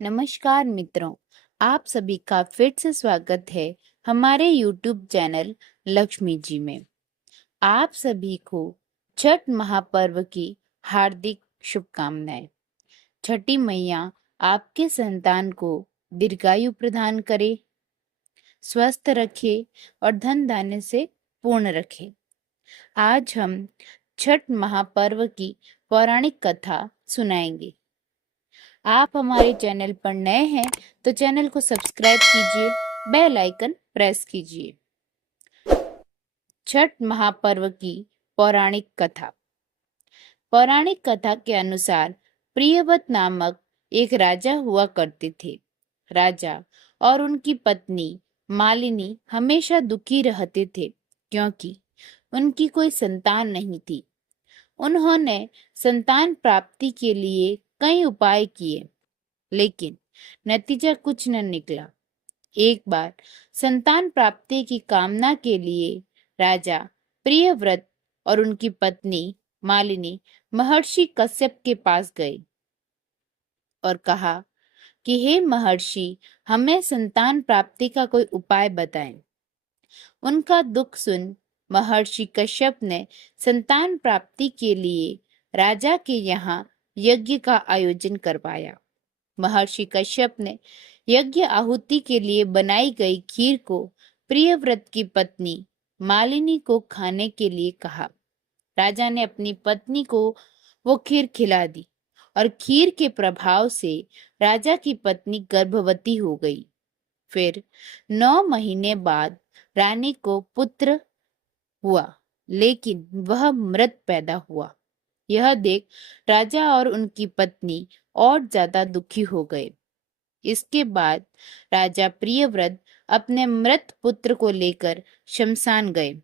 नमस्कार मित्रों, आप सभी का फिर से स्वागत है हमारे YouTube चैनल लक्ष्मी जी में। आप सभी को छठ महापर्व की हार्दिक शुभकामनाएं। छठी मैया आपके संतान को दीर्घायु प्रदान करे, स्वस्थ रखे और धन धान्य से पूर्ण रखे। आज हम छठ महापर्व की पौराणिक कथा सुनाएंगे। आप हमारे चैनल पर नए हैं तो चैनल को सब्सक्राइब कीजिए, बेल आइकन प्रेस कीजिए। छठ महापर्व की पौराणिक कथा। पौराणिक कथा के अनुसार प्रियव्रत नामक एक राजा हुआ करते थे। राजा और उनकी पत्नी मालिनी हमेशा दुखी रहते थे क्योंकि उनकी कोई संतान नहीं थी। उन्होंने संतान प्राप्ति के लिए कई उपाय किए, लेकिन नतीजा कुछ न निकला। एक बार संतान प्राप्ति की कामना के लिए राजा प्रियव्रत और उनकी पत्नी मालिनी महर्षि कश्यप के पास गए और कहा कि हे महर्षि, हमें संतान प्राप्ति का कोई उपाय बताएं। उनका दुख सुन महर्षि कश्यप ने संतान प्राप्ति के लिए राजा के यहाँ यज्ञ का आयोजन करवाया। महर्षि कश्यप ने यज्ञ आहुति के लिए बनाई गई खीर को प्रियव्रत की पत्नी मालिनी को खाने के लिए कहा। राजा ने अपनी पत्नी को वो खीर खिला दी और खीर के प्रभाव से राजा की पत्नी गर्भवती हो गई। फिर 9 महीने बाद रानी को पुत्र हुआ, लेकिन वह मृत पैदा हुआ। यह देख राजा और उनकी पत्नी और ज्यादा दुखी हो गए। इसके बाद राजा प्रियव्रत अपने मृत पुत्र को लेकर शमशान गए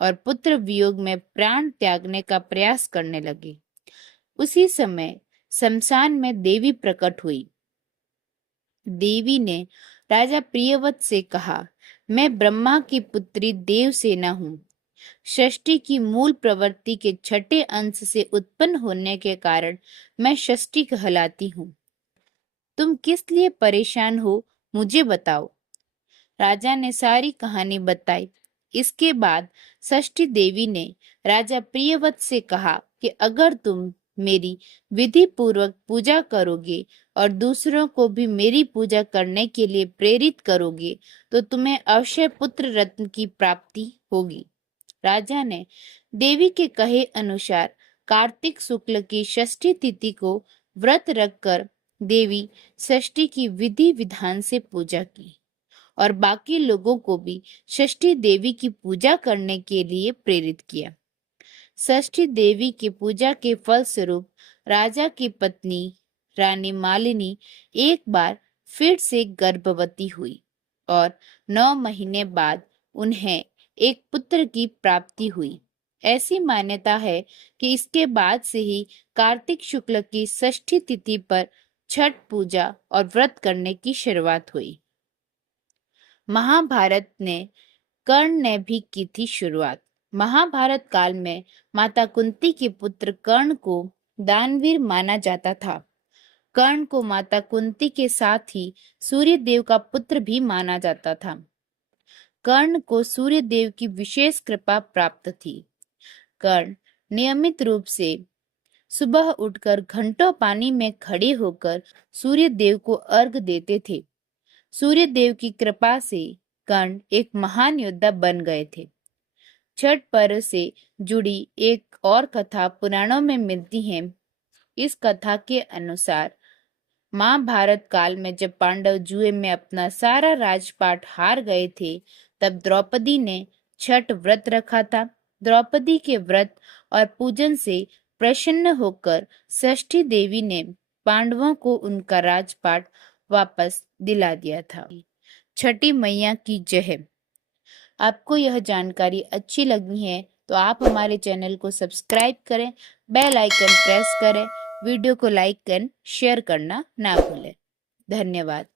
और पुत्र वियोग में प्राण त्यागने का प्रयास करने लगे। उसी समय शमशान में देवी प्रकट हुई। देवी ने राजा प्रियव्रत से कहा, मैं ब्रह्मा की पुत्री देवसेना हूँ। षष्ठी की मूल प्रवृत्ति के छठे अंश से उत्पन्न होने के कारण मैं षष्ठी कहलाती हूँ। तुम किस लिए परेशान हो, मुझे बताओ। राजा ने सारी कहानी बताई। इसके बाद षष्ठी देवी ने राजा प्रियव्रत से कहा कि अगर तुम मेरी विधि पूर्वक पूजा करोगे और दूसरों को भी मेरी पूजा करने के लिए प्रेरित करोगे तो तुम्हें अवश्य पुत्र रत्न की प्राप्ति होगी। राजा ने देवी के कहे अनुसार कार्तिक शुक्ल की षष्ठी तिथि को व्रत रखकर देवी षष्ठी की विधि विधान से पूजा की और बाकी लोगों को भी षष्ठी देवी की पूजा करने के लिए प्रेरित किया। षष्ठी देवी की पूजा के फल स्वरूप राजा की पत्नी रानी मालिनी एक बार फिर से गर्भवती हुई और 9 महीने बाद उन्हें एक पुत्र की प्राप्ति हुई। ऐसी मान्यता है कि इसके बाद से ही कार्तिक शुक्ल की षष्ठी तिथि पर छठ पूजा और व्रत करने की शुरुआत हुई। महाभारत ने कर्ण ने भी की थी शुरुआत। महाभारत काल में माता कुंती के पुत्र कर्ण को दानवीर माना जाता था। कर्ण को माता कुंती के साथ ही सूर्य देव का पुत्र भी माना जाता था। कर्ण को सूर्य देव की विशेष कृपा प्राप्त थी। कर्ण नियमित रूप से सुबह उठकर घंटों पानी में खड़े होकर सूर्य देव को अर्घ देते थे। सूर्य देव की कृपा से कर्ण एक महान योद्धा बन गए थे। छठ पर्व से जुड़ी एक और कथा पुराणों में मिलती है। इस कथा के अनुसार महाभारत काल में जब पांडव जुए में अपना सारा राजपाट हार गए थे, तब द्रौपदी ने छठ व्रत रखा था। द्रौपदी के व्रत और पूजन से प्रसन्न होकर षष्ठी देवी ने पांडवों को उनका राजपाट वापस दिला दिया था। छठी मैया की जय। आपको यह जानकारी अच्छी लगी है तो आप हमारे चैनल को सब्सक्राइब करें, बेल आइकन प्रेस करें, वीडियो को लाइक एंड शेयर करना ना भूलें। धन्यवाद।